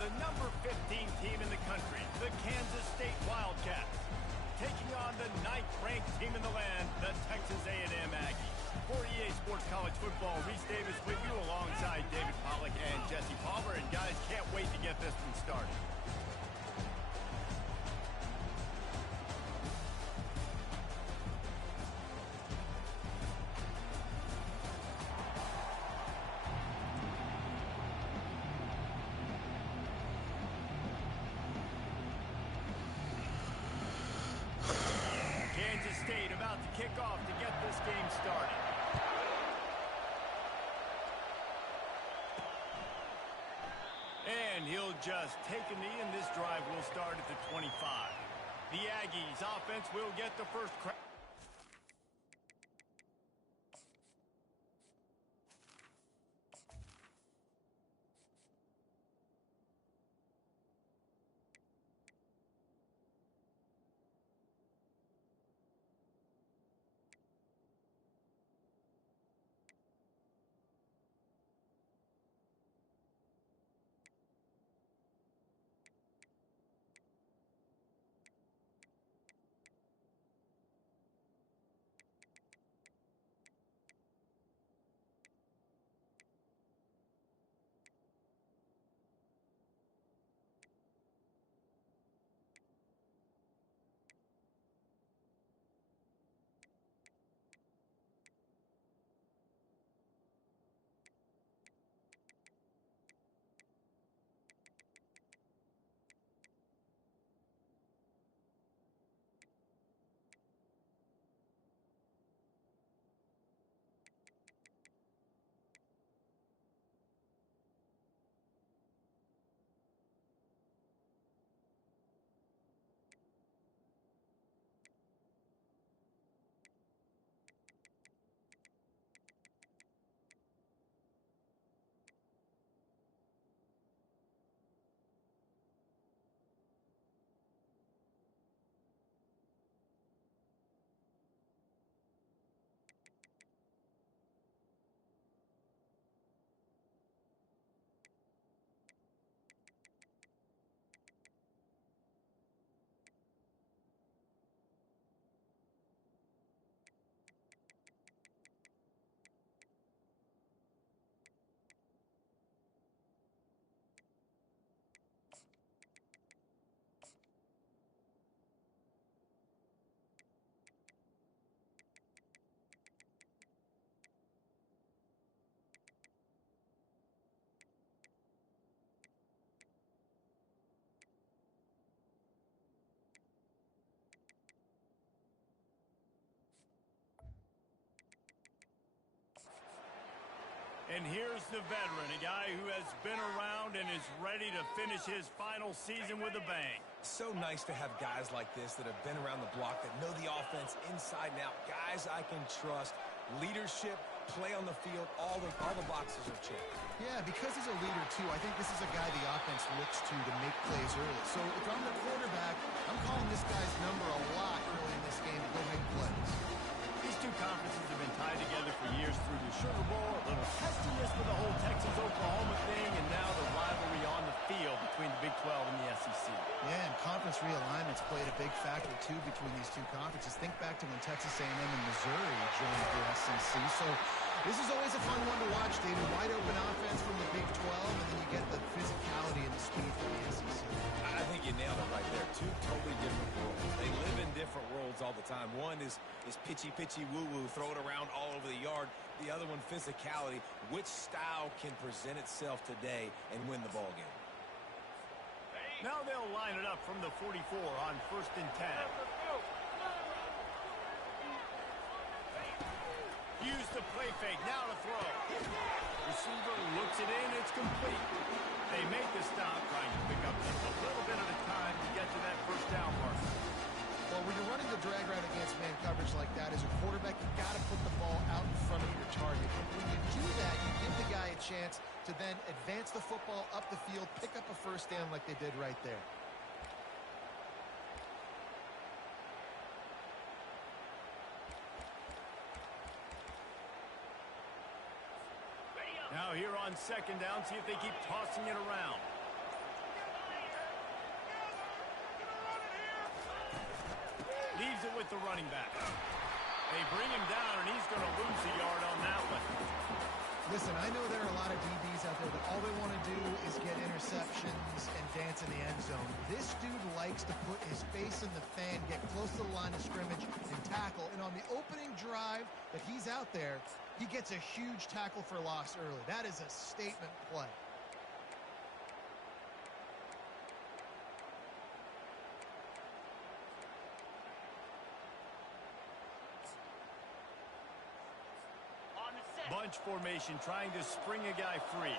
the number 15 team in the country, the Kansas State Wildcats, taking on the 9th-ranked team in the land, the Texas A&M Aggies. For EA Sports College Football, Reese Davis with you alongside David Pollack and Jesse Palmer. And guys, can't wait to get this one started. Kansas State about to kick off to get this game started. And he'll just take a knee, and this drive will start at the 25. The Aggies offense will get the first crack. And here's the veteran, a guy who has been around and is ready to finish his final season with a bang. So nice to have guys like this that have been around the block, that know the offense inside and out. Guys I can trust. Leadership, play on the field, all the boxes are checked. Yeah, because he's a leader, too, I think this is a guy the offense looks to make plays early. So if I'm the quarterback, I'm calling this guy's number a lot early in this game to go make plays. These two conferences have been tied together for years through the Sugar Bowl, a little testiness with the whole Texas-Oklahoma thing, and now the rivalry on the field between the Big 12 and the SEC. Yeah, and conference realignments played a big factor, too, between these two conferences. Think back to when Texas A&M and Missouri joined the SEC. So this is always a fun one to watch, David. Wide open offense from the Big 12, and then you get the physicality and the speed from the SEC. I think you nailed it right there. Two totally different worlds. They live in different worlds all the time. One is pitchy, woo-woo, throw it around all over the yard. The other one, physicality. Which style can present itself today and win the ball game? Now they'll line it up from the 44 on 1st and 10. Use the play fake, now to throw. Receiver looks it in, it's complete. They make the stop, trying to pick up just a little bit at a time to get to that first down mark. Well, when you're running the drag route against man coverage like that, as a quarterback, you got to put the ball out in front of your target. And when you do that, you give the guy a chance to then advance the football up the field, pick up a first down like they did right there. Now here on 2nd down, see if they keep tossing it around. with the running back. They bring him down, and he's going to lose a yard on that one. Listen, I know there are a lot of DBs out there that all they want to do is get interceptions and dance in the end zone. This dude likes to put his face in the fan, get close to the line of scrimmage, and tackle. And on the opening drive that he's out there, he gets a huge tackle for loss early. That is a statement play. Bunch formation, trying to spring a guy free.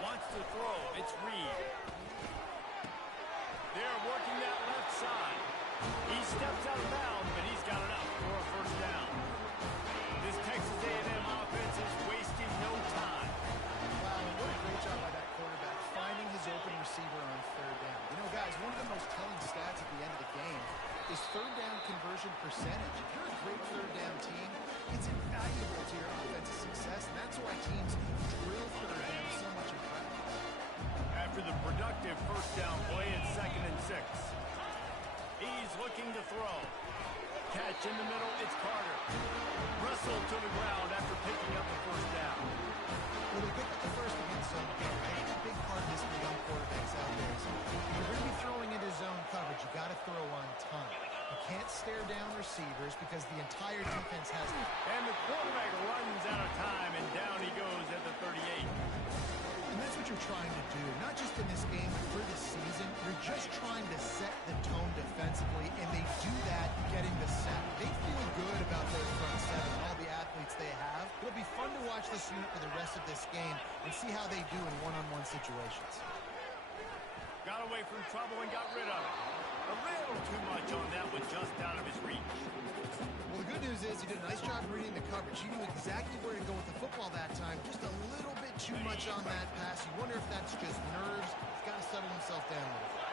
Wants to throw. It's Reed. They're working that left side. He steps out of bounds, but he's got enough for a first down. This Texas A&M offense is wasting no time. Wow, what a great job by that quarterback, finding his open receiver on third down. You know, guys, one of the most telling stats at the end of the game is third down conversion percentage. If you're a great third down team, it's invaluable to your offensive success, and that's why teams drill third down so much in practice. After the productive first down play, it's 2nd and 6. He's looking to throw. Catch in the middle, it's Carter. Russell to the ground after picking up the first down. Well, they picked up the first against zone. I think a big part of this for young quarterbacks out there is if you're going to be throwing into zone coverage, you got to throw on time. You can't stare down receivers because the entire defense has to. And the quarterback runs out of time, and down he goes at the 38. And that's what you're trying to do, not just in this game, but for this season. You're just trying to set the tone defensively, and they do that getting the sack. They feel good about their front seven and all the athletes they have. It'll be fun to watch this unit for the rest of this game and see how they do in one-on-one situations. Got away from trouble and got rid of it. A little too much on that one, just out of his reach. Well, the good news is he did a nice job reading the coverage. He knew exactly where to go with the football that time. Just a little bit too much on that pass. You wonder if that's just nerves. He's got to settle himself down a little bit.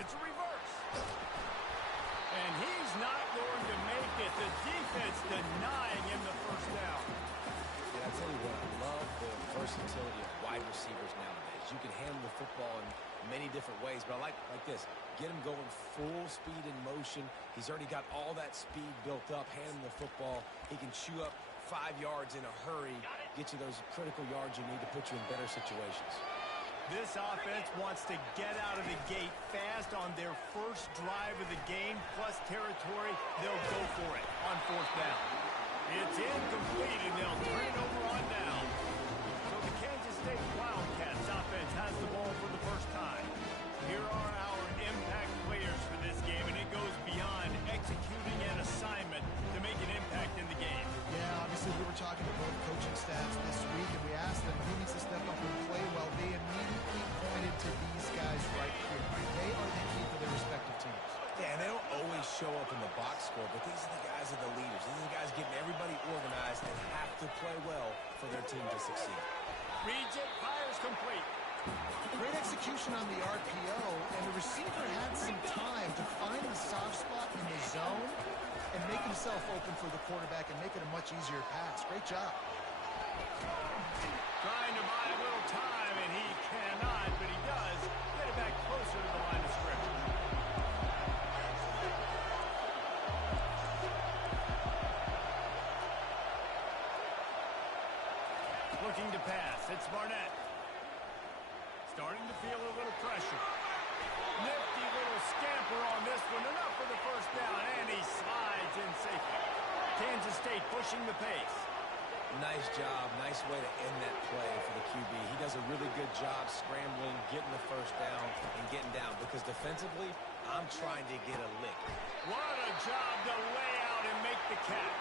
It's a reverse. And he's not going to make it. The defense denying him the first down. Yeah, I tell you what, I love the versatility of wide receivers nowadays. You can handle the football in many different ways, but I like this. Get him going full speed in motion. He's already got all that speed built up. Hand him the football. He can chew up 5 yards in a hurry, get you those critical yards you need to put you in better situations. This offense wants to get out of the gate fast on their first drive of the game, plus territory. They'll go for it on 4th down. It's incomplete, and they'll turn it over on down. So the Kansas State Wildcats offense has the ball for the first time. Here are our impact players for this game, and it goes beyond executing an assignment to make an impact in the game. Yeah, obviously we were talking to both coaching staffs this week, and we asked them who needs to step up and play well. They immediately pointed to these guys right here. They are the key for their respective teams. Yeah, and they don't always show up in the box score, but these are the guys that are the leaders. These are the guys getting everybody organized and have to play well for their team to succeed. Reads it, fires complete. Great execution on the RPO, and the receiver had some time to find the soft spot in the zone and make himself open for the quarterback and make it a much easier pass. Great job. Trying to buy a little time, and he cannot, but he does get it back closer to the line of scrimmage. Looking to pass. It's Barnett. Starting to feel a little pressure. Nifty little scamper on this one. Enough for the first down, and he slides in safely. Kansas State pushing the pace. Nice job. Nice way to end that play for the QB. He does a really good job scrambling, getting the first down, and getting down. Because defensively, I'm trying to get a lick. What a job to lay out and make the catch.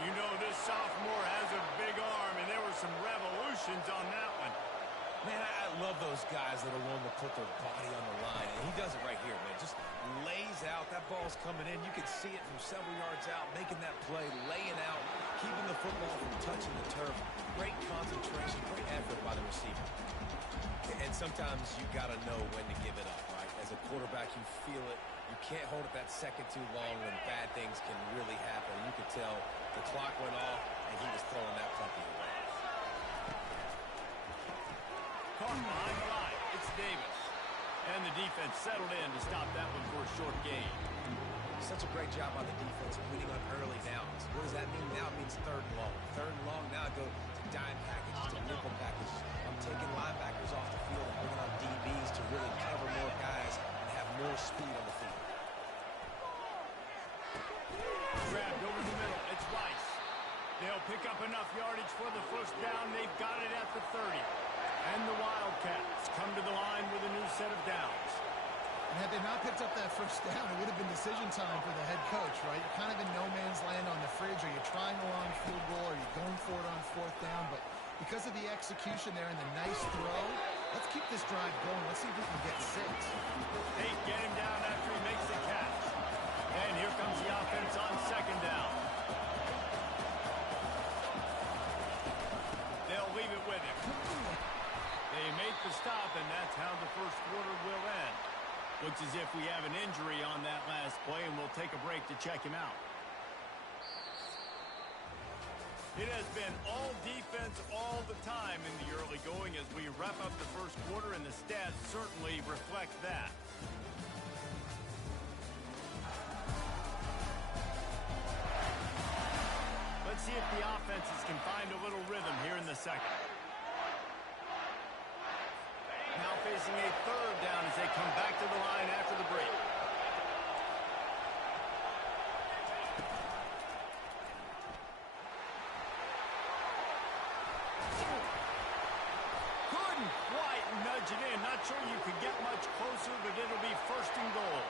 You know this sophomore has a big arm, and there were some revolutions on that one. Man, I love those guys that are willing to put their body on the line. And he does it right here, man. Just lays out. That ball's coming in. You can see it from several yards out, making that play, laying out, keeping the football from touching the turf. Great concentration, great effort by the receiver. And sometimes you got to know when to give it up, right? As a quarterback, you feel it. You can't hold it that second too long when bad things can really happen. You could tell the clock went off, and he was throwing that puppy away. off behind the line. It's Davis. And the defense settled in to stop that one for a short gain. Such a great job on the defense, winning on early downs. What does that mean? Now it means third and long. Third and long, now I go to dime packages, to nickel packages. I'm taking linebackers off the field and bringing on DBs to really cover more guys and have more speed on the field. Grabbed over the middle. It's Rice. They'll pick up enough yardage for the first down. They've got it at the 30. And the Wildcats come to the line with a new set of downs. And had they not picked up that first down, it would have been decision time for the head coach, right? You're kind of in no man's land on the fridge. Are you trying a long field goal? Are you going for it on fourth down? But because of the execution there and the nice throw, let's keep this drive going. Let's see if we can get 6. They get him down after he makes the catch. And here comes the offense on second down. They'll leave it with him. They make the stop, and that's how the first quarter will end. Looks as if we have an injury on that last play, and we'll take a break to check him out. It has been all defense all the time in the early going as we wrap up the first quarter, and the stats certainly reflect that. Let's see if the offenses can find a little rhythm here in the second. Now facing a third down as they come back to the line after the break. Couldn't quite nudge it in. Not sure you could get much closer, but it'll be first and goal.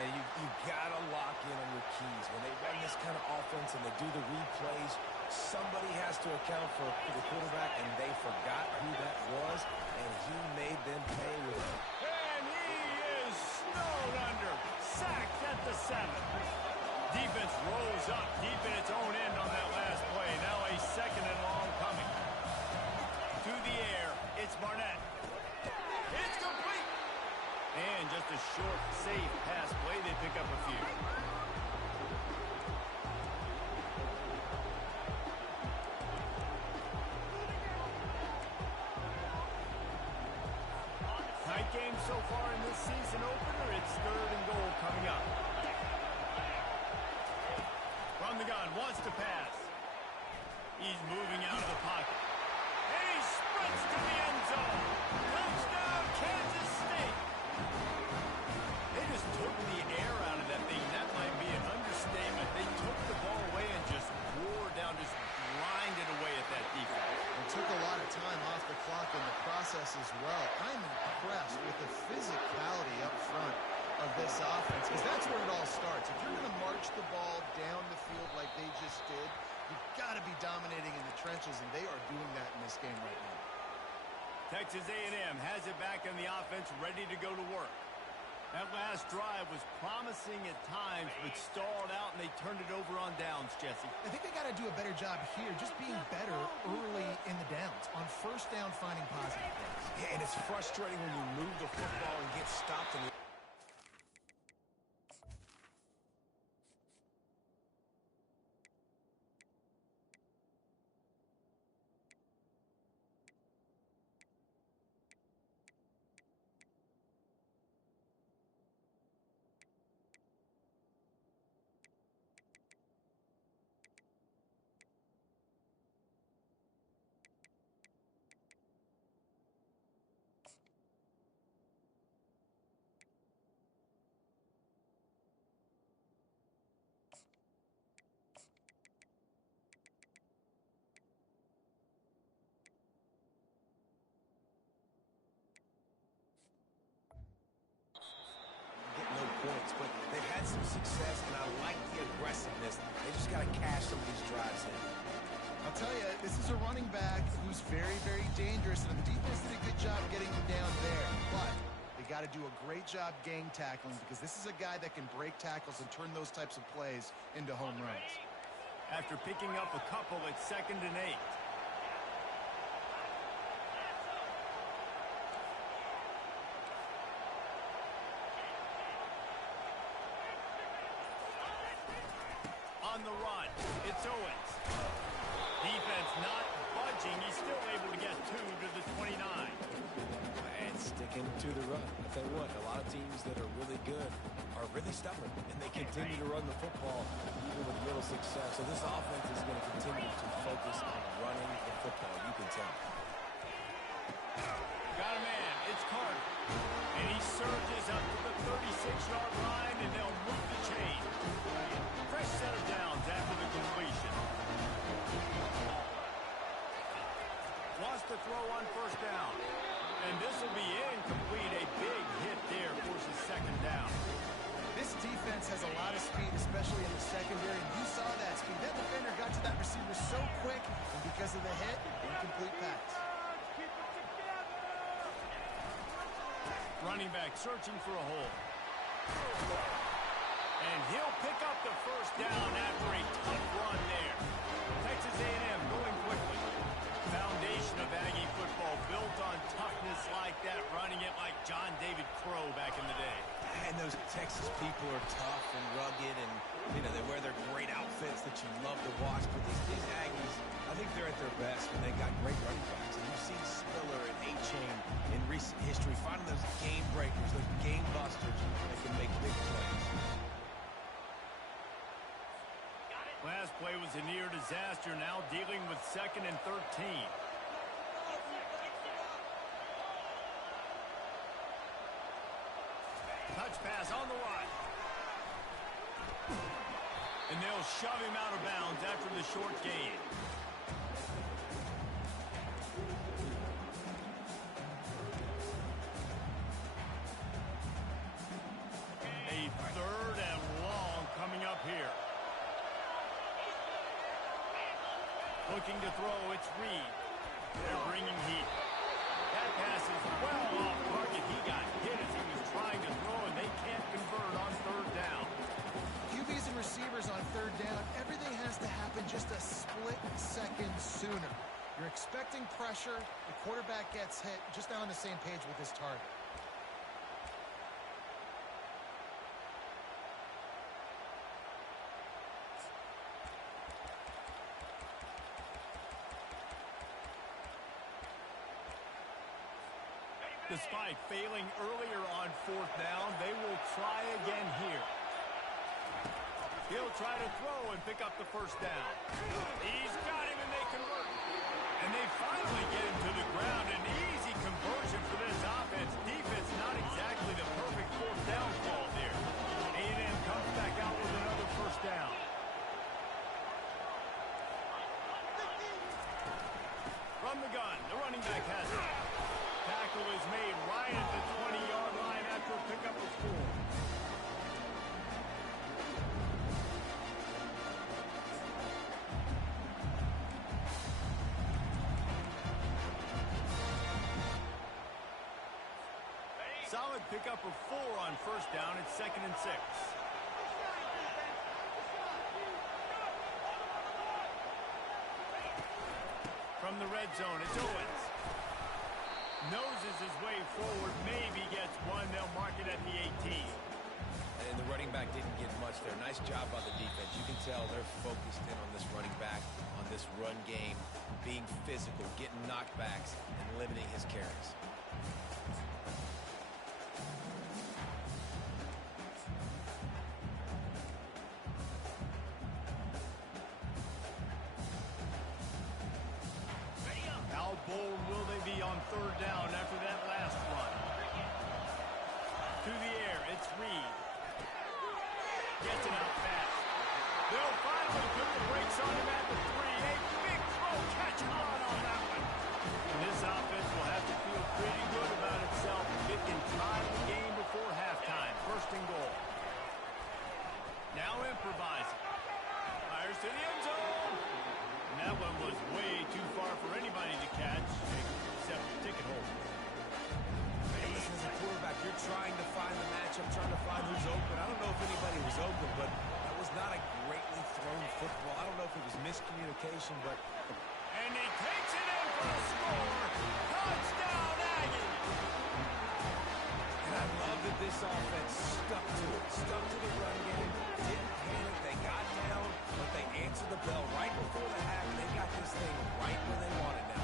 Man, you got to lock in on your keys. When they run this kind of offense and they do the replays, somebody has to account for the quarterback, and they forgot who that was, and he made them pay with it. And he is snowed under. Sacked at the 7. Defense rolls up deep in its own end on that last play. Now a second and long coming. To the air, it's Barnett. It's complete. And just a short, safe pass play. They pick up a few. Tight game so far in this season opener. It's third and goal coming up. From the gun, wants to pass. He's moving out of the pocket. And he sprints to the end zone. Touchdown, Kansas State. They just took the air out of that thing. That might be an understatement. They took the ball away and just wore down, just grinded away at that defense. And took a lot of time off the clock in the process as well. I'm impressed with the physicality up front of this offense, because that's where it all starts. If you're going to march the ball down the field like they just did, you've got to be dominating in the trenches, and they are doing that in this game right now. Texas A&M has it back on the offense, ready to go to work. That last drive was promising at times, but stalled out, and they turned it over on downs, Jesse. I think they got to do a better job here, just being better early in the downs. On first down, finding positive things. Yeah, and it's frustrating when you move the football and get stopped in the points, but they've had some success, and I like the aggressiveness. They just got to cash some of these drives in. I'll tell you, this is a running back who's very, very dangerous, and the defense did a good job getting him down there. But they got to do a great job gang tackling, because this is a guy that can break tackles and turn those types of plays into home runs. After picking up a couple, it's 2nd and 8. On the run, it's Owens. Defense not budging stretching, he's still able to get 2 to the 29. And sticking to the run. I tell you what, a lot of teams that are really good are really stubborn, and they continue to run the football even with little success. So this offense is going to continue to focus on running the football. You can tell. Got a man. It's Carter. And he surges up to the 36-yard line, and they'll move the chain. Fresh set of downs after the completion. Wants to throw on first down. And this will be incomplete. A big hit there forces second down. This defense has a lot of speed, especially in the secondary. You saw that speed. That defender got to that receiver so quick, and because of the hit, incomplete pass. Running back searching for a hole. And he'll pick up the first down after a tough run there. Texas A&M going quickly. Foundation of Aggie football built on toughness like that, running it like John David Crow back in the day. And those Texas people are tough and rugged, and you know they wear their great outfits that you love to watch. But these Aggies, I think they're at their best when they got great running backs. And you've seen Spiller and A-Chain in recent history finding those game breakers, those game busters that can make big plays. Last play was a near disaster, now dealing with 2nd and 13. Touch pass on the line. And they'll shove him out of bounds after the short gain. A 3rd and long coming up here. Looking to throw, it's Reed. They're bringing heat. That pass is well off target. He got hit as he was trying to throw, and they can't convert on 3rd down. QBs and receivers on 3rd down, everything has to happen just a split second sooner. You're expecting pressure. The quarterback gets hit. Just now on the same page with his target. Despite failing earlier on 4th down, they will try again here. He'll try to throw and pick up the first down. He's got him, and they convert. And they finally get him to the ground. An easy conversion for this offense. Defense not exactly the perfect 4th down call there. A&M comes back out with another first down. From the gun, the running back has it. Tackle is made right at the 20-yard line after a pickup of 4. Solid pickup of 4 on first down. It's 2nd and 6. From the red zone, it's Owens. Noses his way forward, maybe gets one. They'll mark it at the 18. And the running back didn't get much there. Nice job by the defense. You can tell they're focused in on this running back, on this run game, being physical, getting knockbacks, and limiting his carries. How bold will they be on 3rd down after that last run? To the air, it's Reed. Gets it out fast. They'll finally put the brakes on him at the 3. A big throw, catch and run on that one. And this offense will have to feel pretty good about itself if it can tie the game before halftime. 1st and goal. Now improvising. Fires to the end zone. And that one was way too far for anybody to catch, except the ticket holder. Hey, listen, as a quarterback, you're trying to find the matchup, trying to find who's open. I don't know if anybody was open, but that was not a greatly thrown football. I don't know if it was miscommunication, but... And he takes it in for a score. Touchdown, Aggie! And I love that this offense stuck to it, stuck to the run game, didn't panic, they got down, but they answered the bell right before the half, and they got this thing right where they want it now.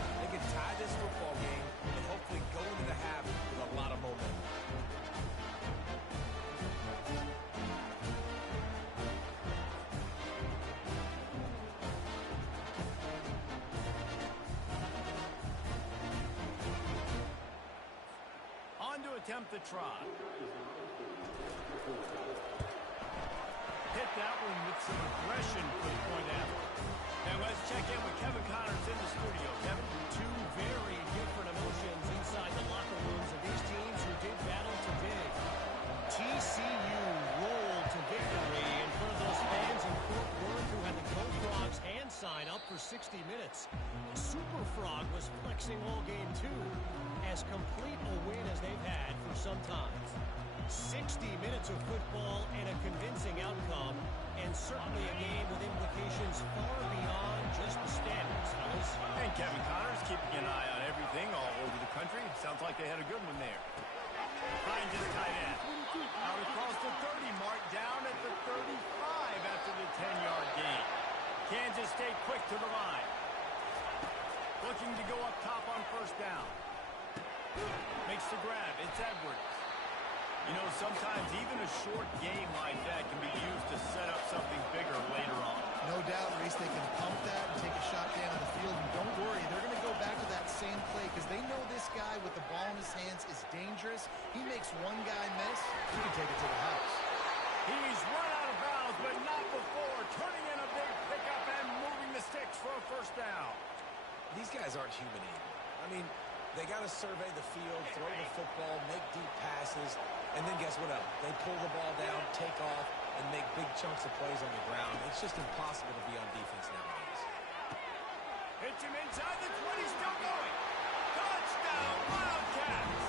attempt the try. Hit that one with some aggression for the point after. And let's check in with Kevin Connors in the studio. Kevin? Two very different emotions inside the locker rooms of these teams who did battle to big. TCU rolled to victory in front of those fans in Fort Worth who had the Go Frogs hand sign up for 60 minutes. Super Frog was flexing all game too, as complete a win as they've had for some time. 60 minutes of football and a convincing outcome, and certainly a game with implications far beyond just the standards, fellas. And Kevin Connors keeping an eye on everything all over the country. Sounds like they had a good one there. Finds his tight end. Out across the 30 mark, down at the 35 after the 10-yard gain. Kansas State quick to the line. Looking to go up top on first down. Makes the grab. It's Edwards. You know, sometimes even a short game like that can be used to set up something bigger later on. No doubt, Reese, they can pump that and take a shot down the field. And don't worry, they're going to go back to that same play because they know this guy with the ball in his hands is dangerous. He makes one guy miss, he can take it to the house. He's run out of bounds, but not before. Turning in a big pickup and moving the sticks for a first down. These guys aren't human either. I mean, they got to survey the field, throw the football, make deep passes, and then guess what else? They pull the ball down, take off, and make big chunks of plays on the ground. It's just impossible to be on defense nowadays. Hits him inside the 20, still going. Touchdown, Wildcats!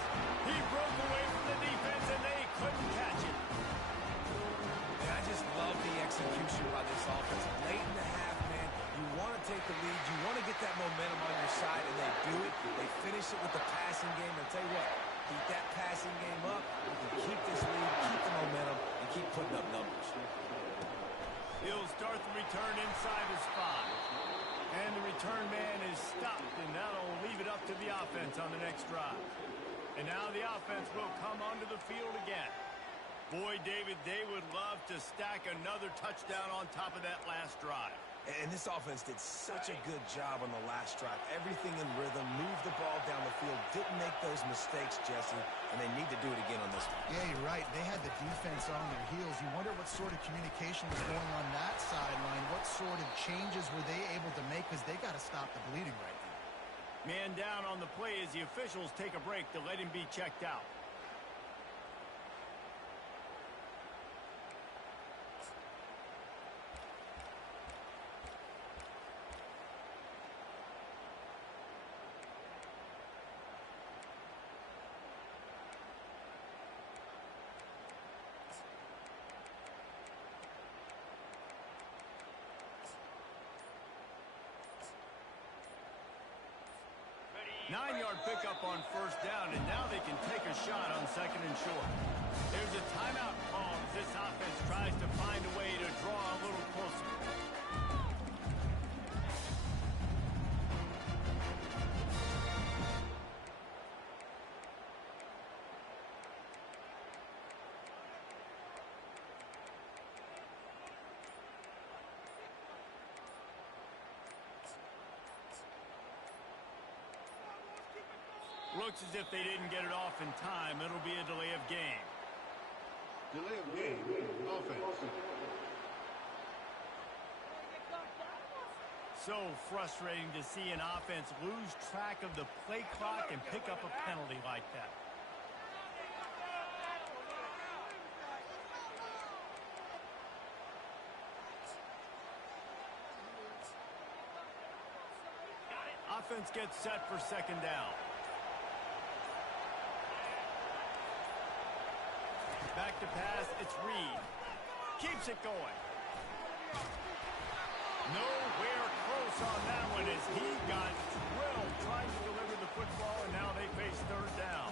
He broke away from the defense, and they couldn't catch it. And I just love the execution by this offense. Late in the half, man, you want to take the lead. You want to get that momentum on your side, and they do it. They finish it with the passing game. And I'll tell you what, keep that passing game up. You can keep this lead, keep the momentum, and keep putting up numbers. He'll start the return inside his 5. And the return man is stopped, and that'll leave it up to the offense on the next drive. And now the offense will come onto the field again. Boy, David, they would love to stack another touchdown on top of that last drive. And this offense did such a good job on the last drive. Everything in rhythm, moved the ball down the field, didn't make those mistakes, Jesse, and they need to do it again on this one. Yeah, you're right. They had the defense on their heels. You wonder what sort of communication was going on that sideline. What sort of changes were they able to make because they got to stop the bleeding right now. Man down on the play as the officials take a break to let him be checked out. Nine-yard pickup on first down, and now they can take a shot on second and short. There's a timeout call as this offense tries to find a way to draw a little closer. Looks as if they didn't get it off in time. It'll be a delay of game. Delay of game. Offense. So frustrating to see an offense lose track of the play clock and pick up a penalty like that. Offense gets set for second down. Back to pass, it's Reed. Keeps it going. Nowhere close on that one as he got drilled trying to deliver the football, and now they face third down.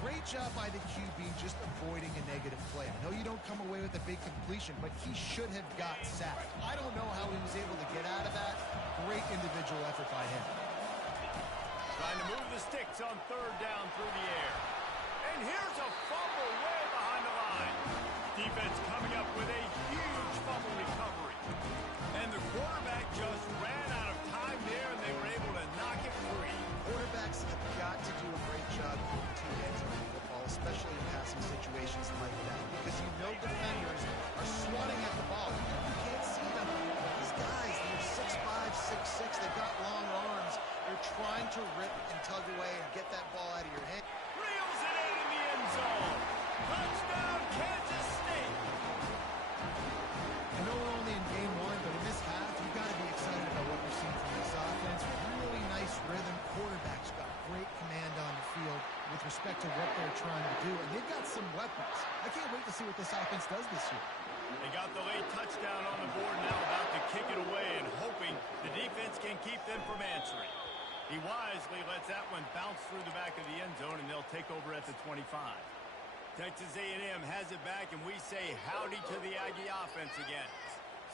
Great job by the QB just avoiding a negative play. I know you don't come away with a big completion, but he should have got sacked. I don't know how he was able to get out of that. Great individual effort by him. Trying to move the sticks on third down through the air. And here's a fumble way behind the line. Defense coming up with a huge fumble recovery. And the quarterback just ran out of time there, and they were able to knock it free. Quarterbacks have got to do a great job keeping teammates on the football. especially in passing situations like that, because you know defenders are swatting at the ball. You can't see them. These guys, they're 6'5", 6'6", they've got long arms. They're trying to rip and tug away and get that ball out of your hand. Reels it in the end zone. Touchdown, Kansas State. I know we're only in game one, but in this half, you've got to be excited about what we're seeing from this offense. Really nice rhythm. Quarterback's got great command on the field with respect to what they're trying to do, and they've got some weapons. I can't wait to see what this offense does this year. They got the late touchdown on the board, now about to kick it away and hoping the defense can keep them from answering. He wisely lets that one bounce through the back of the end zone, and they'll take over at the 25. Texas A&M has it back, and we say howdy to the Aggie offense again.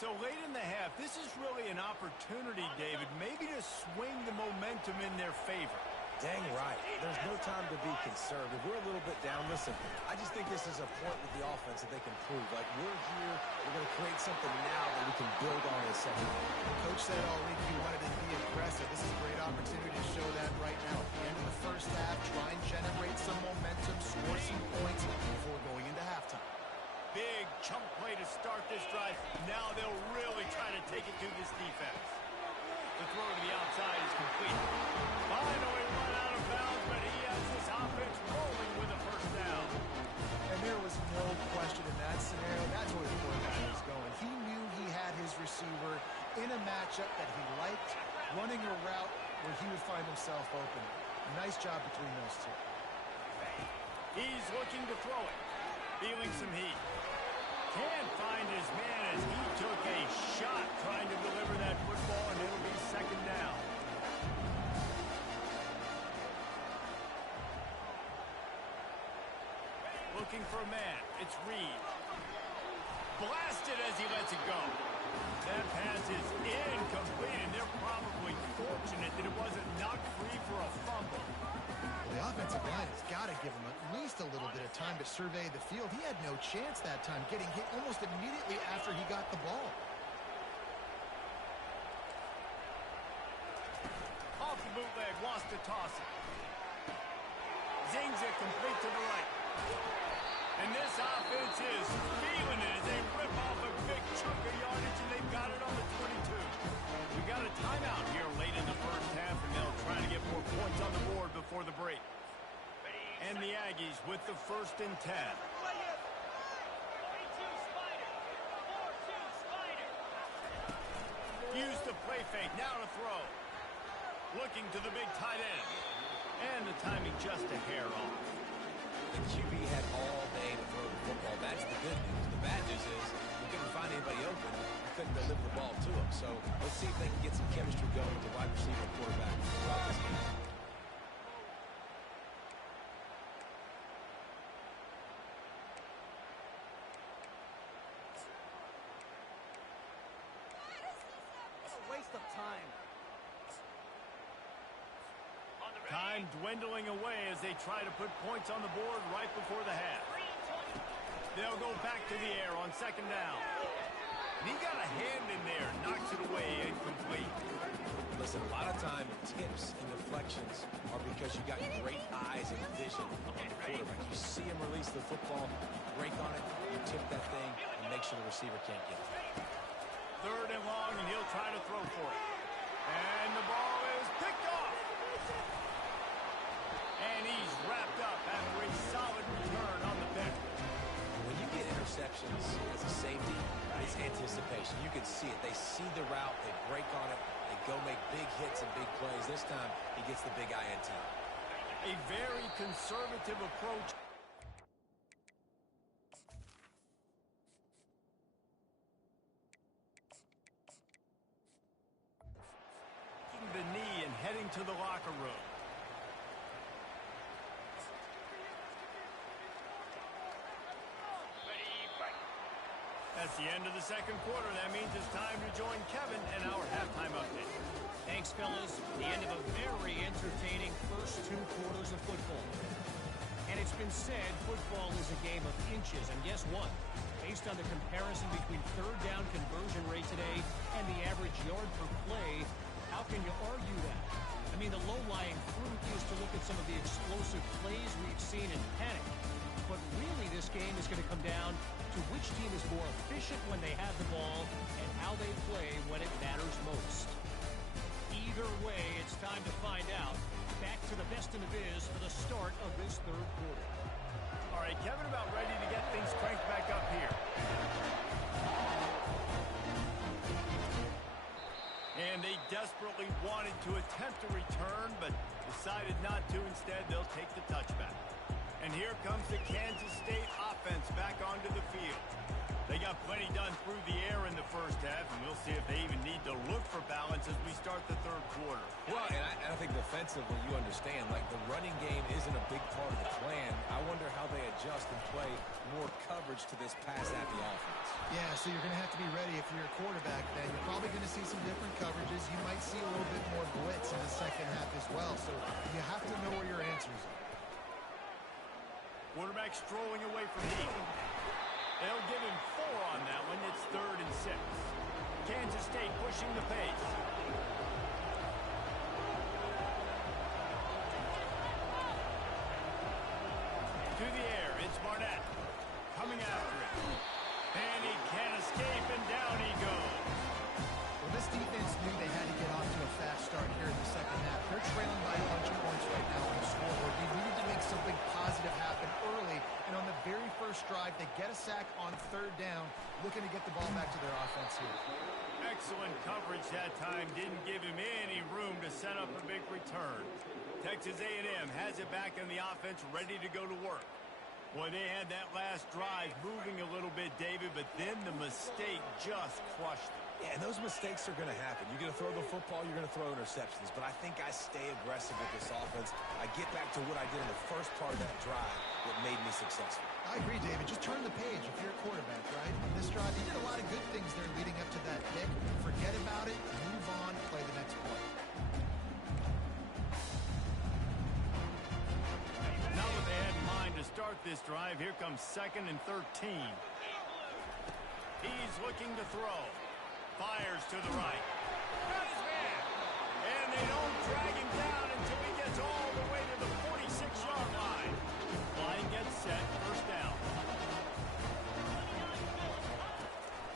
So late in the half, this is really an opportunity, David, maybe to swing the momentum in their favor. Dang right. There's no time to be conservative. We're a little bit down. Listen, I just think this is a point with the offense that they can prove. Like, we're here. We're going to create something now that we can build on in a second. Coach said all week he wanted to be aggressive. This is a great opportunity to show that right now. At the end of the first half, try and generate some momentum, score some points before going into halftime. Big chunk play to start this drive. Now they'll really try to take it to this defense. The throw to the outside is complete. Finally run out of bounds, but he has this offense rolling with a first down. And there was no question in that scenario. That's where the quarterback was going. He knew he had his receiver in a matchup that he liked, running a route where he would find himself open. Nice job between those two. He's looking to throw it. Feeling some heat. Can't find his man as he took a shot trying to deliver that football, and it'll be second down. Looking for a man. It's Reed. Blasted as he lets it go. That pass is incomplete, and they're probably fortunate that it wasn't knocked free for a fumble. The offensive line has got to give him at least a little bit of time to survey the field. He had no chance that time, getting hit almost immediately after he got the ball. Off the bootleg, wants to toss it. Zings it complete to the right. And this offense is feeling it as they rip off a big chunk of yardage, and they've got it on the 22. We got a timeout here late in the first half, and they'll try to get more points on the board before the break. And the Aggies with the 1st and 10. Use the play fake, now to throw. Looking to the big tight end. And the timing just a hair off. The QB had all day to throw the football. That's the good news. The bad news is we couldn't find anybody open. We couldn't deliver the ball to him. So let's see if they can get some chemistry going with the wide receiver and quarterback throughout this game. Waste of time. Time dwindling away as they try to put points on the board right before the half. They'll go back to the air on 2nd down. And he got a hand in there, knocks it away, incomplete. Listen, a lot of time tips and deflections are because you got great eyes and vision on the quarterback. You see him release the football, you break on it, you tip that thing, and make sure the receiver can't get it. 3rd and long, and he'll try to throw for it. And the ball is picked off. And he's wrapped up after a solid return on the pick. When you get interceptions as a safety, it's anticipation. You can see it. They see the route, they break on it, they go make big hits and big plays. This time, he gets the big INT. A very conservative approach. The knee and heading to the locker room. That's the end of the 2nd quarter. That means it's time to join Kevin and our halftime update. Thanks, fellas. The end of a very entertaining first 2 quarters of football. And it's been said football is a game of inches. And guess what? Based on the comparison between 3rd down conversion rate today and the average yard per play, how can you argue that? I mean, the low-lying fruit is to look at some of the explosive plays we've seen in panic. But really, this game is going to come down to which team is more efficient when they have the ball and how they play when it matters most. Either way, it's time to find out. Back to the best in the biz for the start of this third quarter. All right, Kevin, about ready to get things cranked back up here. And they desperately wanted to attempt a return, but decided not to. Instead, they'll take the touchback. And here comes the Kansas State offense back onto the field. They got plenty done through the air in the first half, and we'll see if they even need to look for balance as we start the third quarter. Well, and I think defensively, you understand, like the running game isn't a big part of the plan. I wonder how they adjust and play more coverage to this pass-happy offense. Yeah, so you're going to have to be ready if you're a quarterback then. You're probably going to see some different coverages. You might see a little bit more blitz in the second half as well, so you have to know where your answers are. Quarterback strolling away from heat. They'll give him 4 on that one. It's 3rd and 6. Kansas State pushing the pace. To the air, it's Barnett. Coming after it. And he can't escape, and down he goes. Well, this defense knew they had to get off to a fast start here in the second half. They're trailing by a bunch of points right now on the scoreboard. They needed to make something positive happen early, and on the very first drive, they get a sack on 3rd down, looking to get the ball back to their offense here. Excellent coverage that time. Didn't give him any room to set up a big return. Texas A&M has it back in the offense, ready to go to work. Boy, they had that last drive moving a little bit, David, but then the mistake just crushed them. Yeah, and those mistakes are going to happen. You're going to throw the football, you're going to throw interceptions. But I think I stay aggressive with this offense. I get back to what I did in the first part of that drive that made me successful. I agree, David. Just turn the page if you're a quarterback, right? On this drive, you did a lot of good things there leading up to that pick. Forget about it, move on, play the next play. Now that they had in mind to start this drive, here comes 2nd and 13. He's looking to throw. Fires to the right. Got his man. And they don't drag him down until he gets all the way to the 46-yard line. Line gets set. First down.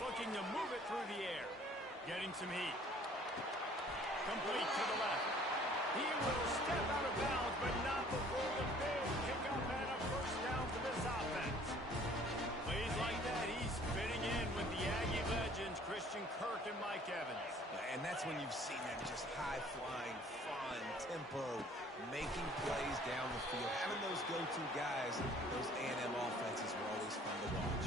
Looking to move it through the air. Getting some heat. Complete to the left. He will step out of bounds, but not before the big kickoff and a first down for this offense. Plays like that, he's fitting in with the Aggie legends, Christian Kirk and Mike Evans. And that's when you've seen them just high-flying, fun, tempo, making plays down the field. Having those go-to guys, those A&M offenses were always fun to watch.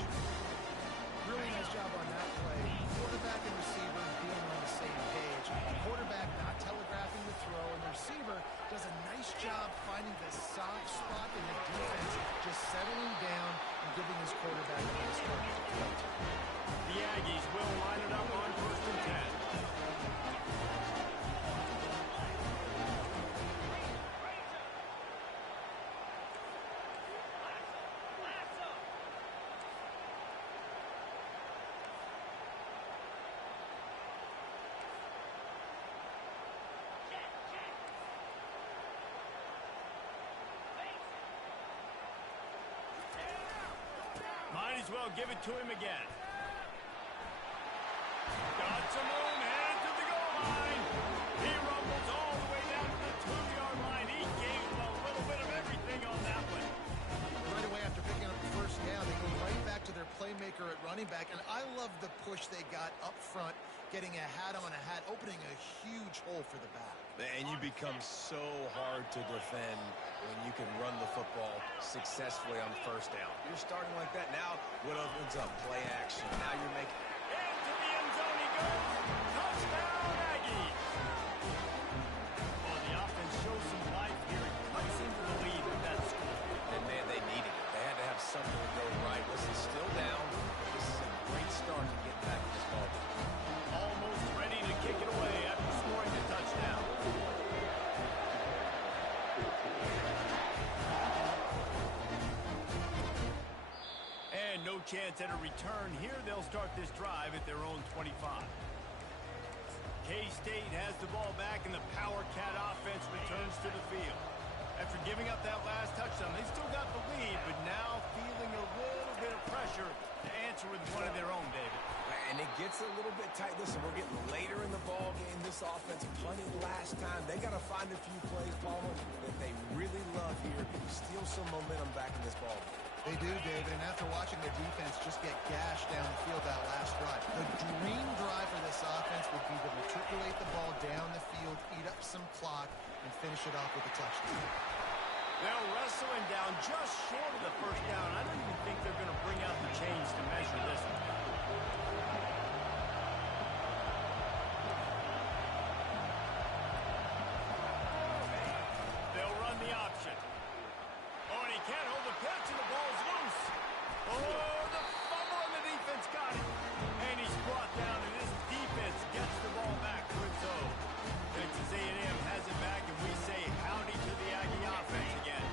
Really nice job on that play. Quarterback and receiver being on the same page. Quarterback not telegraphing the throw, and the receiver does a nice job finding the soft spot in the defense, just settling down and giving his quarterback a nice target to throw to. The Aggies will line it up on 1st and 10. Might as well give it to him again. Got some room, headed to the goal line. He rumbles all the way down to the 2-yard line. He gave him a little bit of everything on that one. Right away after picking up the first down, they go right back to their playmaker at running back, and I love the push they got up front, getting a hat on a hat, opening a huge hole for the back. And you become so hard to defend when you can run the football successfully on 1st down. You're starting like that. Now, what opens up? Play action. Now you're making... Into the end zone he goes. Touchdown, Aggies. Oh, the offense shows some life here. It cuts into the lead with that score. And, man, they needed it. They had to have something to go right. Listen, still down. This is a great start to get back to this ball game. Almost ready to kick it away after scoring the touchdown. And no chance at a return here. They'll start this drive at their own 25. K-State has the ball back, and the Power Cat offense returns to the field. After giving up that last touchdown, they still got the lead, but now feeling a little bit of pressure to answer with one of their own, David. And it gets a little bit tight. Listen, we're getting later in the ball game. This offense punted last time. They got to find a few plays, Palmer, that they really love here. Steal some momentum back in this ball game. They do, David, and after watching their defense just get gashed down the field that last drive, the dream drive for this offense would be to matriculate the ball down the field, eat up some clock, and finish it off with a touchdown. They'll wrestle him down just short of the first down. I don't even think they're going to bring out the chains to measure this one. They'll run the option. Oh, and he can't hold the pitch, and the ball's loose. Oh, the fumble, and the defense got it. And he's brought down, and this defense gets the ball back to its own. Texas A&M has it back, and we say howdy to the Aggie offense again.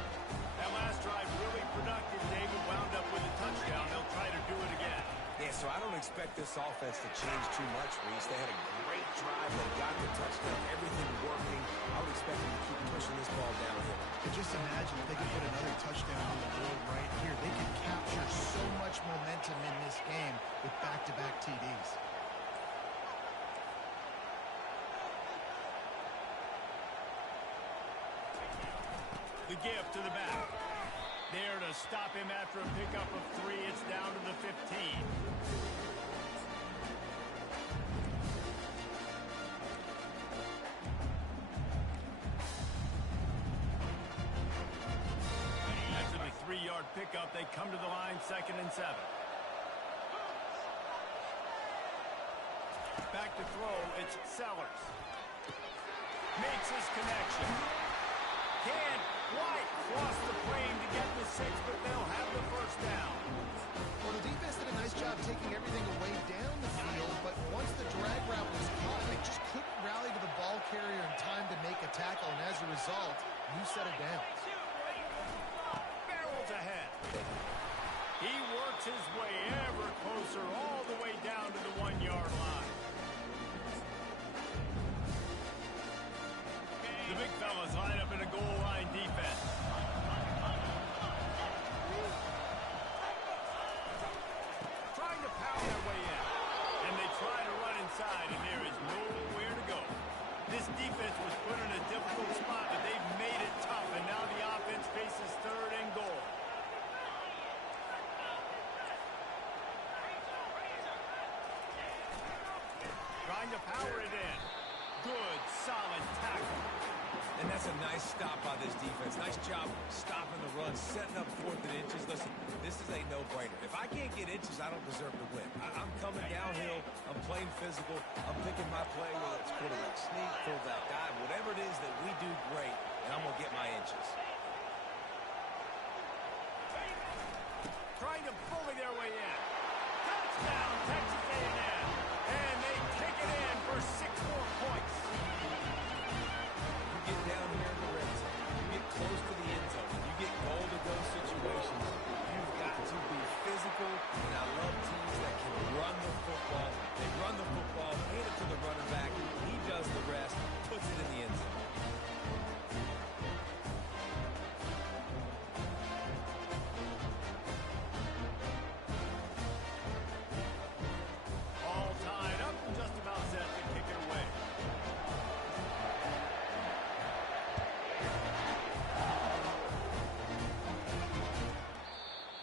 That last drive really productive. David wound up with a touchdown. They'll try to do it again. Yeah, so I don't expect this offense to change too much, Reese. They had a great drive. They got the touchdown. Everything working. I would expect them to keep pushing this ball downhill. But just imagine if they could put another touchdown on the board right here. They could capture so much momentum in this game with back-to-back TDs. The give to the back. There to stop him after a pickup of 3. It's down to the 15. After the 3-yard pickup, they come to the line, 2nd and 7. Back to throw, it's Sellers. Makes his connection. Can't quite cross the plane to get the 6, but they'll have the first down. Well, the defense did a nice job taking everything away down the field, but once the drag route was caught, they just couldn't rally to the ball carrier in time to make a tackle, and as a result, you set it down. Barrels ahead. He works his way ever closer all the way down to the 1-yard line. The big fellas line up in a goal line defense. Trying to pound their way in. And they try to run inside, and there is nowhere to go. This defense was put in a difficult spot, but they've made it tough, and now the offense faces 3rd and goal. Trying to power it in. Good, solid tackle. And that's a nice stop by this defense. Nice job stopping the run, setting up 4th and inches. Listen, this is a no-brainer. If I can't get inches, I don't deserve to win. I'm coming downhill. I'm playing physical. I'm picking my play, whether it's quarterback sneak, fullback dive, whatever it is that we do great, and I'm going to get my inches. Trying to bully their way in. Touchdown, Texas A&M. And they kick it in for 6 more points. You get down here in the red zone. You get close to the end zone. You get goal-to-go situations. You've got to be physical, and I love teams that can run the football. They run the football, hand it to the running back. He does the rest, puts it in the end zone. All tied up and just about set to kick it away.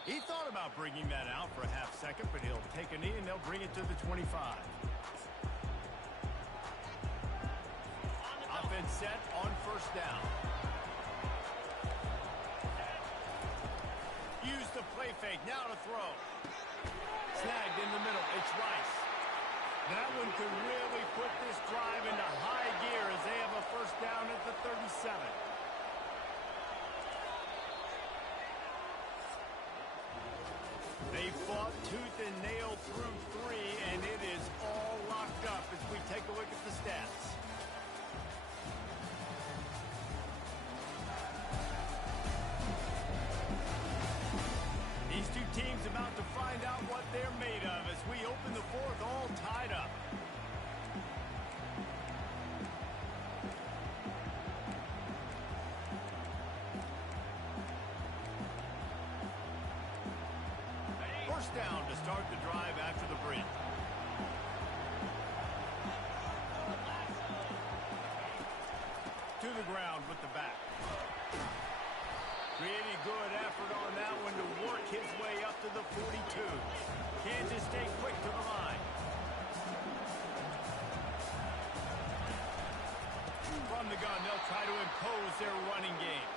He thought about bringing that out for a half second, but he'll take a knee and they'll bring it to the 25. Offense set on 1st down. Use the play fake, now to throw. Snagged in the middle, it's Rice. That one could really put this drive into high gear as they have a 1st down at the 37. They fought tooth and nail through 3, and it is all locked up as we take a look at the stats. These two teams about to find out what they're made of as we open the 4th all tied up. first down to start the drive after the break. To the ground with the back. Pretty good effort on that one to work his way up to the 42. Kansas State quick to the line. From the gun, they'll try to impose their running game.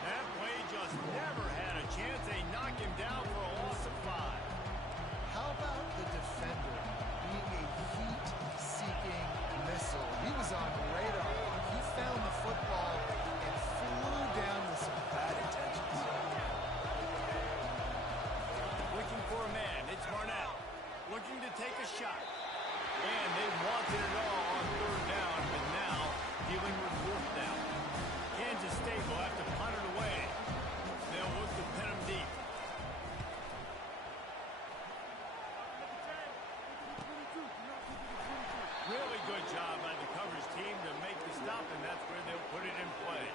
That play just never had a chance. They knock him down for a loss of 5. How about the defender being a heat-seeking missile? He was on radar. He found the football and flew down with some bad intentions. Looking for a man. It's Barnett. Looking to take a shot. And they wanted it all on third down, but now dealing with fourth down. Kansas State will have to punt it away. They'll look to pin him deep. Really good job by the coverage team to make the stop, and that's where they'll put it in play.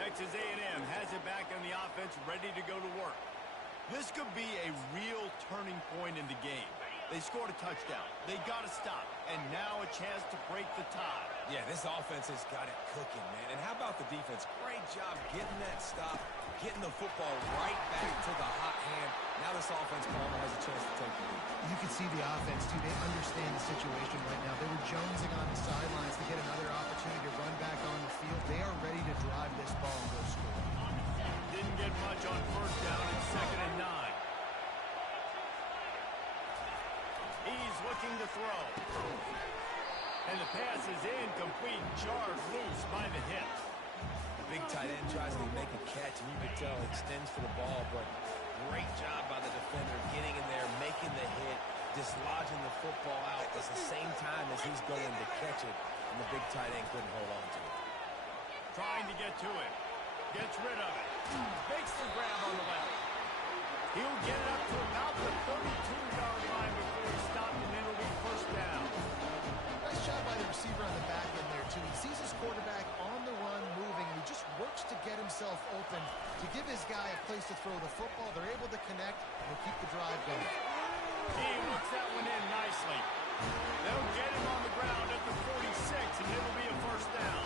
Texas A&M has it back on the offense, ready to go to work. This could be a real turning point in the game. They scored a touchdown. They got to stop. And now a chance to break the tie. Yeah, this offense has got it cooking, man. And how about the defense? Great job getting that stop, getting the football right back to the hot hand. Now this offense, Palmer, has a chance to take the lead. You can see the offense, too. They understand the situation right now. They were jonesing on the sidelines to get another opportunity to run back on the field. They are ready to drive this ball and go score. Didn't get much on first down and 2nd and 9. He's looking to throw. And the pass is incomplete, jarred loose by the hips. The big tight end tries to make a catch, and you can tell it extends for the ball, but great job by the defender getting in there, making the hit, dislodging the football out at the same time as he's going to catch it, and the big tight end couldn't hold on to it. Trying to get to it. Gets rid of it. Makes the grab on the left. He'll get it up to about the 32-yard line before he's stopped, and it'll be first down. Nice job by the receiver on the back end there, too. He sees his quarterback on the run moving, and he just works to get himself open to give his guy a place to throw the football. They're able to connect, and they'll keep the drive going. He looks that one in nicely. They'll get him on the ground at the 46, and it'll be a first down.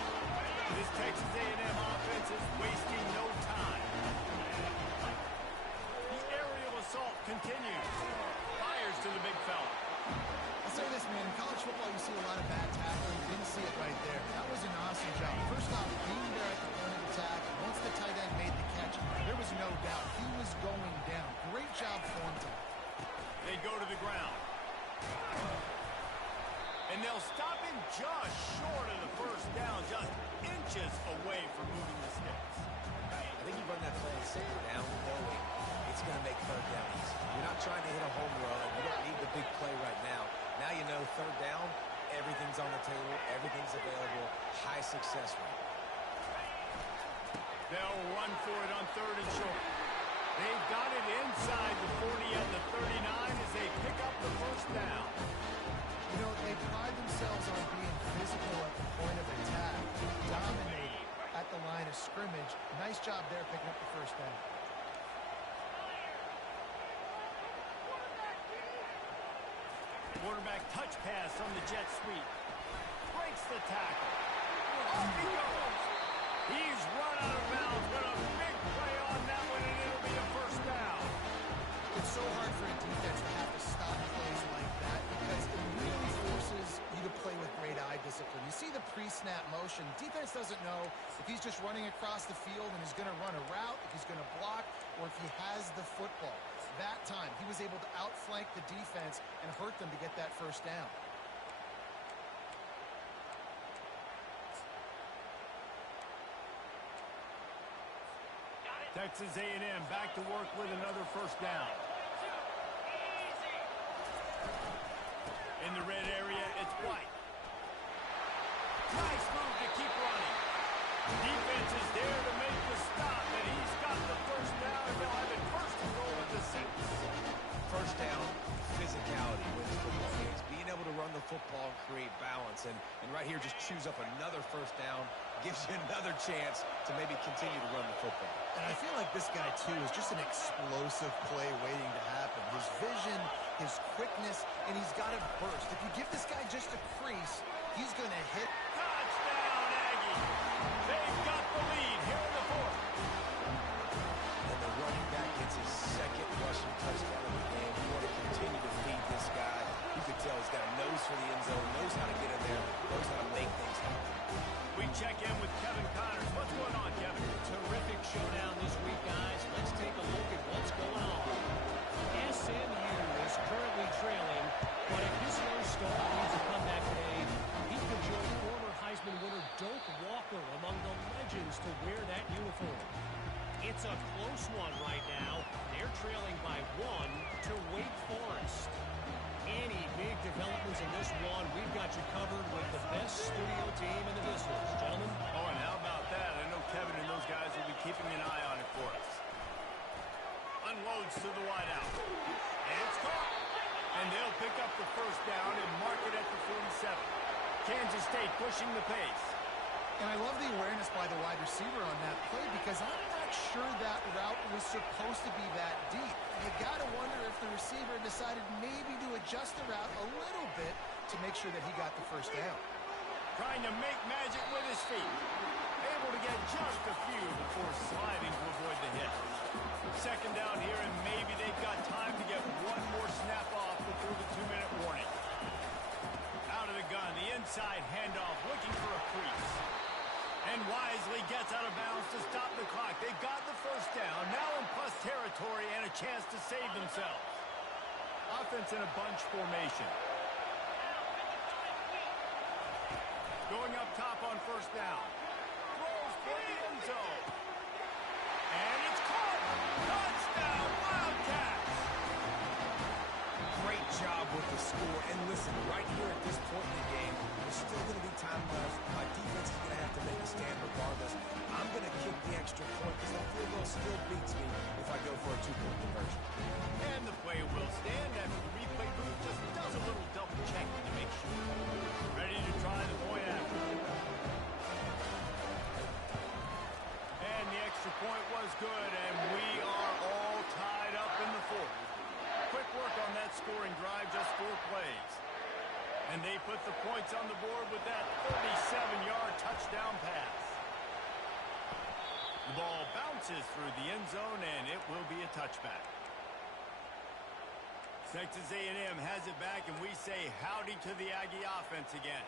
This Texas A&M offense is wasting no time. The aerial assault continues. Fires to the big fella. I'll say this, man. In college football, you see a lot of bad tackling. Didn't see it right there. That was an awesome job. First off, being there at the point of attack. Once the tight end made the catch, there was no doubt he was going down. Great job form time. They go to the ground. And they'll stop him just short of the first down, just inches away from moving the sticks. I think you run that play and second down knowing it's going to make third down easy. You're not trying to hit a home run. You don't need the big play right now. Now you know third down, everything's on the table, everything's available, high success rate. They'll run for it on third and short. They've got it inside the 40 and the 39 as they pick up the first down. You know, they pride themselves on being physical at the point of attack, dominating at the line of scrimmage. Nice job there picking up the first down. Quarterback touch pass on the jet sweep. Breaks the tackle. Off he goes. He's run out of bounds, but a big play on that one, and it'll be a first down. It's so hard for a defense to have to stop plays like that because it really forces you to play with great eye discipline. You see the pre-snap motion. Defense doesn't know if he's just running across the field and he's going to run a route, if he's going to block, or if he has the football. That time, he was able to outflank the defense and hurt them to get that first down. Texas A&M back to work with another first down. In the red area, it's White. Nice move to keep running. Defense is there to make the stop, and he's got the first down, and they'll have it first and goal at the 6. First down, physicality wins football games. Being able to run the football and create balance. And right here, just choose up another first down gives you another chance to maybe continue to run the football. And I feel like this guy, too, is just an explosive play waiting to happen. His vision, his quickness, and he's got to burst. If you give this guy just a crease, he's going to hit. Touchdown, Aggie. They've got the lead here in the fourth. And the running back gets his second rushing touchdown of the game. You want to continue to feed this guy. You can tell he's got a nose for the end zone, knows how to get in there, knows how to make things happen. We check in with Kevin Connors. What's going on, Kevin? Terrific showdown this week, guys. Let's take a look at what's going on. SMU is currently trailing, but if this young star needs a comeback today, he could join former Heisman winner Doak Walker among the legends to wear that uniform. It's a close one right now. They're trailing by 1 to Wake Forest. Any big developments in this one, we've got you covered with the best studio team in the business. Gentlemen. Oh, and how about that? I know Kevin and those guys will be keeping an eye on it for us. Unloads to the wideout. And it's caught. And they'll pick up the first down and mark it at the 47. Kansas State pushing the pace. And I love the awareness by the wide receiver on that play because I'm not sure that route was supposed to be that deep. You got to wonder if the receiver decided maybe to adjust the route a little bit to make sure that he got the first down. Trying to make magic with his feet. Able to get just a few before sliding to avoid the hit. Second down here, and maybe they've got time to get one more snap off before the 2-minute warning. Out of the gun, the inside handoff, looking for a crease. And wisely gets out of bounds to stop the clock. They got the first down, now in plus territory and a chance to save themselves. Offense in a bunch formation. Going up top on first down. Throws for the end zone. And it's caught. Touchdown, Wildcats. Great job with the score. And listen, right here at this point in the game, there's still going to be time left. My defense is going to have to make a stand regardless. I'm going to kick the extra point because that field goal still beats me if I go for a 2-point conversion. And the play will stand after the replay booth just does a little double checking to make sure. Ready to try the point after. And the extra point was good, and we are all tied up in the fourth. Quick work on that scoring drive, just 4 plays. And they put the points on the board with that 37-yard touchdown pass. The ball bounces through the end zone, and it will be a touchback. Texas A&M has it back, and we say howdy to the Aggie offense again.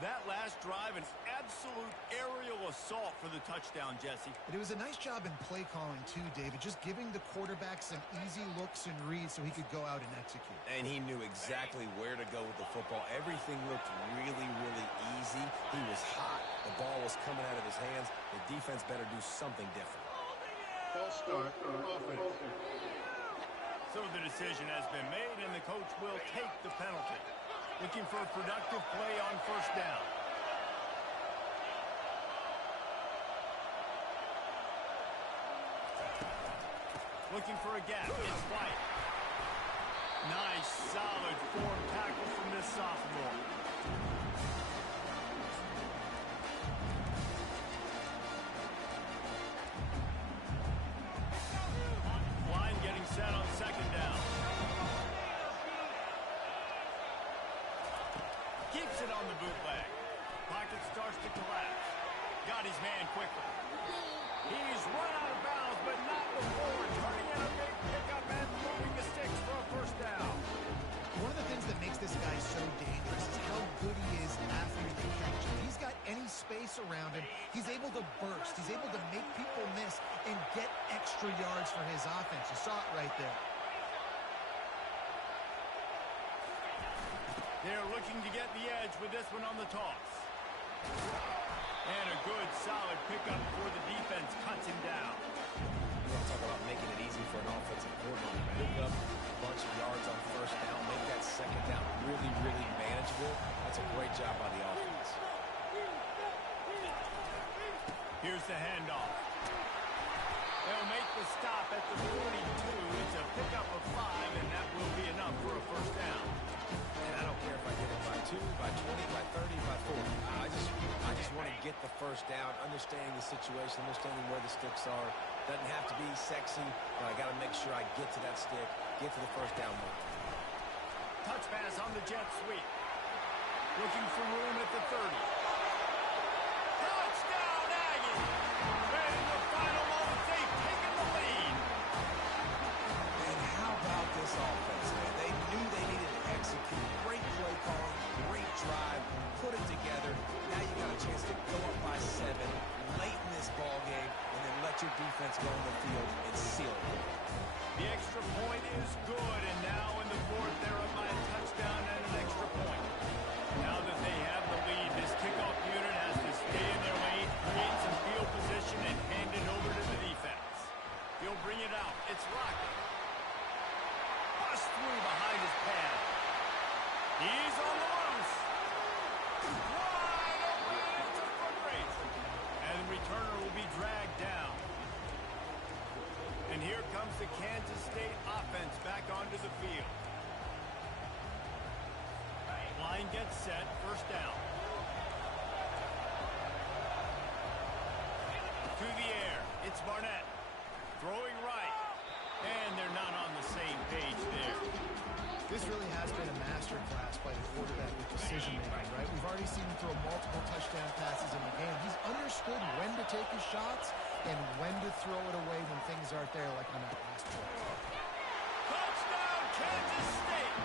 That last drive, an absolute aerial assault for the touchdown, Jesse. But it was a nice job in play calling, too, David, just giving the quarterback some easy looks and reads so he could go out and execute. And he knew exactly where to go with the football. Everything looked really, really easy. He was hot. The ball was coming out of his hands. The defense better do something different. False start, offense. So the decision has been made, and the coach will take the penalty. Looking for a productive play on first down. Looking for a gap. It's White. Nice, solid form tackle from this sophomore. Line getting set on second down. Keeps it on the bootleg. Pocket starts to collapse. Got his man quickly. He's run out of bounds, but not before turning in a big pickup and moving the sticks for a first down. One of the things that makes this guy so dangerous is how good he is after the catch. If he's got any space around him, he's able to burst. He's able to make people miss and get extra yards for his offense. You saw it right there. They're looking to get the edge with this one on the toss. And a good, solid pickup before the defense cuts him down. You want to talk about making it easy for an offensive coordinator. Pick up a bunch of yards on first down. Make that second down really, really manageable. That's a great job by the offense. Here's the handoff. They'll make the stop at the 42. It's a pickup of 5, and that will be enough for a first down. And I don't care if I get it by 2, by 20, by 30, by 40. I just want to get the first down the situation, understanding where the sticks are. Doesn't have to be sexy, but I got to make sure I get to that stick, get to the first down mark. Touch pass on the jet sweep. Looking for room at the 30. Touchdown, Aggies! And in the final moments, they've taken the lead. And how about this offense, man? They knew they needed to execute. Great play calling, great drive, put it together. Now you got a chance to go up by 7 late in this ball game and then let your defense go on the field and seal it. The extra point is good, and now in the fourth, they're up by a touchdown and an extra point. Now that they have the lead, this kickoff unit has to stay in their lane, create some field position, and hand it over to the defense. He'll bring it out. It's Rocket. Bust through behind his pad. He's on the loose. Wide open. It's a foot race. And the returner will be dragged down. And here comes the Kansas State offense back onto the field. Line gets set, first down. To the air, it's Barnett. Throwing right. And they're not on the same page there. This really has been a masterclass by the quarterback with decision-making, right? We've already seen him throw multiple touchdown passes in the game. He's understood when to take his shots and when to throw it away when things aren't there, like on that last play. Touchdown, Kansas State!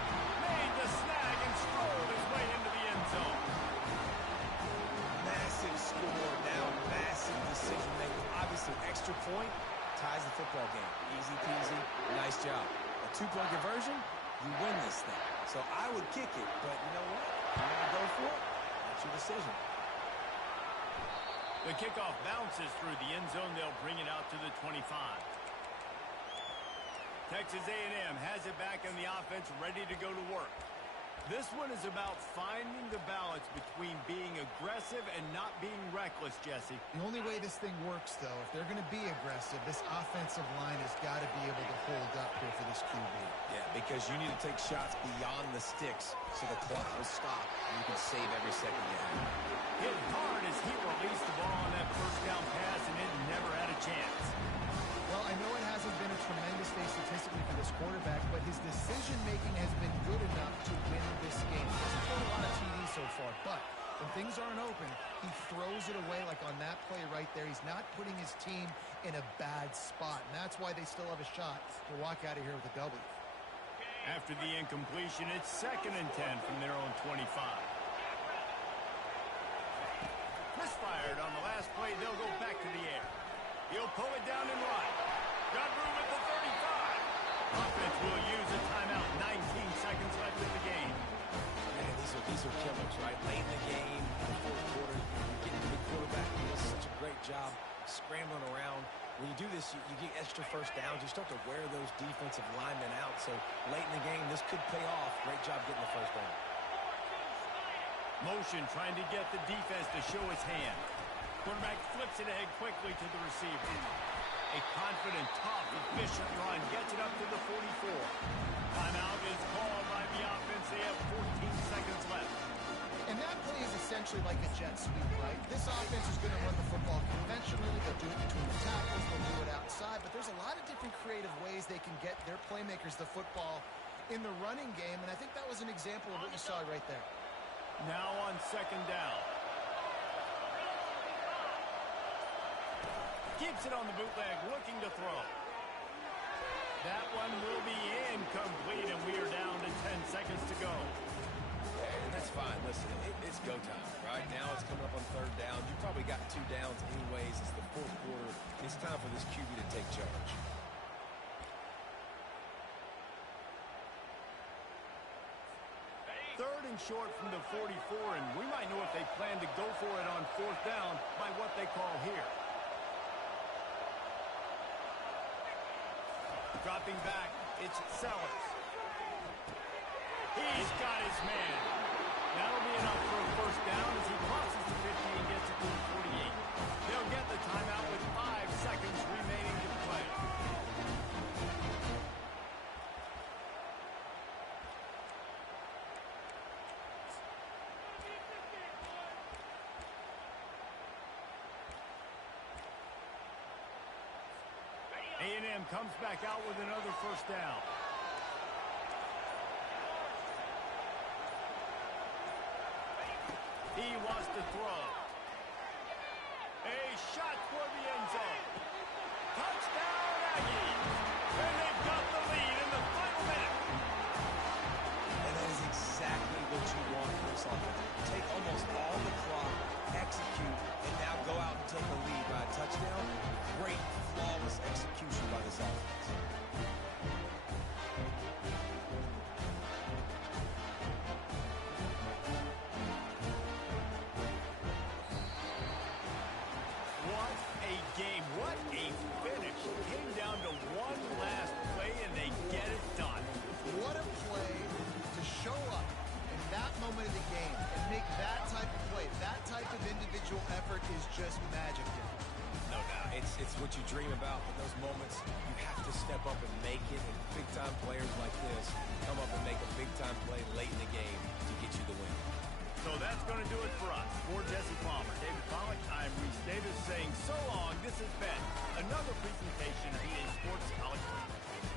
Made the snag and strolled his way into the end zone. Massive score, now massive decision-making. Obviously, extra point ties the football game. Easy peasy, nice job. A 2-point conversion, you win this thing. So I would kick it, but you know what? You want to go for it? That's your decision. The kickoff bounces through the end zone. They'll bring it out to the 25. Texas A&M has it back in the offense, ready to go to work. This one is about finding the balance between being aggressive and not being reckless, Jesse. The only way this thing works, though, if they're going to be aggressive, this offensive line has got to be able to hold up here for this QB. Yeah, because you need to take shots beyond the sticks so the clock will stop and you can save every second you have. Hit hard as he released the ball on that first down pass, and it never had a chance. Well, I know it hasn't been a tremendous day statistically for this quarterback, but his decision-making has been good enough to win this game. He hasn't thrown a lot of TDs so far, but when things aren't open, he throws it away like on that play right there. He's not putting his team in a bad spot, and that's why they still have a shot to walk out of here with a W. After the incompletion, it's 2nd and 10 from their own 25. Misfired on the last play. They'll go back to the air. He'll pull it down and run. Got room at the 35. Offense will use a timeout. 19 seconds left in the game. Man, these are killers, right? Late in the game, in the fourth quarter, you're getting to the quarterback who does such a great job scrambling around. When you do this, you get extra first downs. You start to wear those defensive linemen out. So late in the game, this could pay off. Great job getting the first down. Motion trying to get the defense to show his hand. Quarterback flips it ahead quickly to the receiver. A confident, tough, efficient run gets it up to the 44. Timeout is called by the offense. They have 14 seconds left. And that play is essentially like a jet sweep, right? This offense is going to run the football conventionally. They'll do it between the tackles. They'll do it outside. But there's a lot of different creative ways they can get their playmakers the football in the running game. And I think that was an example of what you saw right there. Now on 2nd down. Keeps it on the bootleg, looking to throw. That one will be incomplete, and we are down to 10 seconds to go. And that's fine. Listen, it's go time. Right now it's coming up on 3rd down. You probably got 2 downs anyways. It's the 4th quarter. It's time for this QB to take charge. Third and short from the 44, and we might know if they plan to go for it on 4th down by what they call here. Dropping back, it's Sellers. He's got his man. That'll be enough for a first down as he crosses the 50 and gets it to the 48. They'll get the timeout with 5 seconds remaining to play. A&M comes back out with another first down. He wants to throw. A shot toward the end zone. Touchdown, Aggies! And they've got the lead in the final minute. And that is exactly what you want for this offense. Take almost all the clock, execute, and now go out and take the lead by a touchdown. Great, flawless execution by this offense. What a game. What a finish. Came down to one last play, and they get it done. What a play to show up in that moment of the game and make that type of play. That type of individual effort is just magic here. No doubt. It's what you dream about in those moments. You have to step up and make it, and big-time players like this come up and make a big-time play late in the game to get you the win. So that's going to do it for us. For Jesse Palmer, David Pollack, I'm Reese Davis saying so long. This has been another presentation of EA Sports College Football.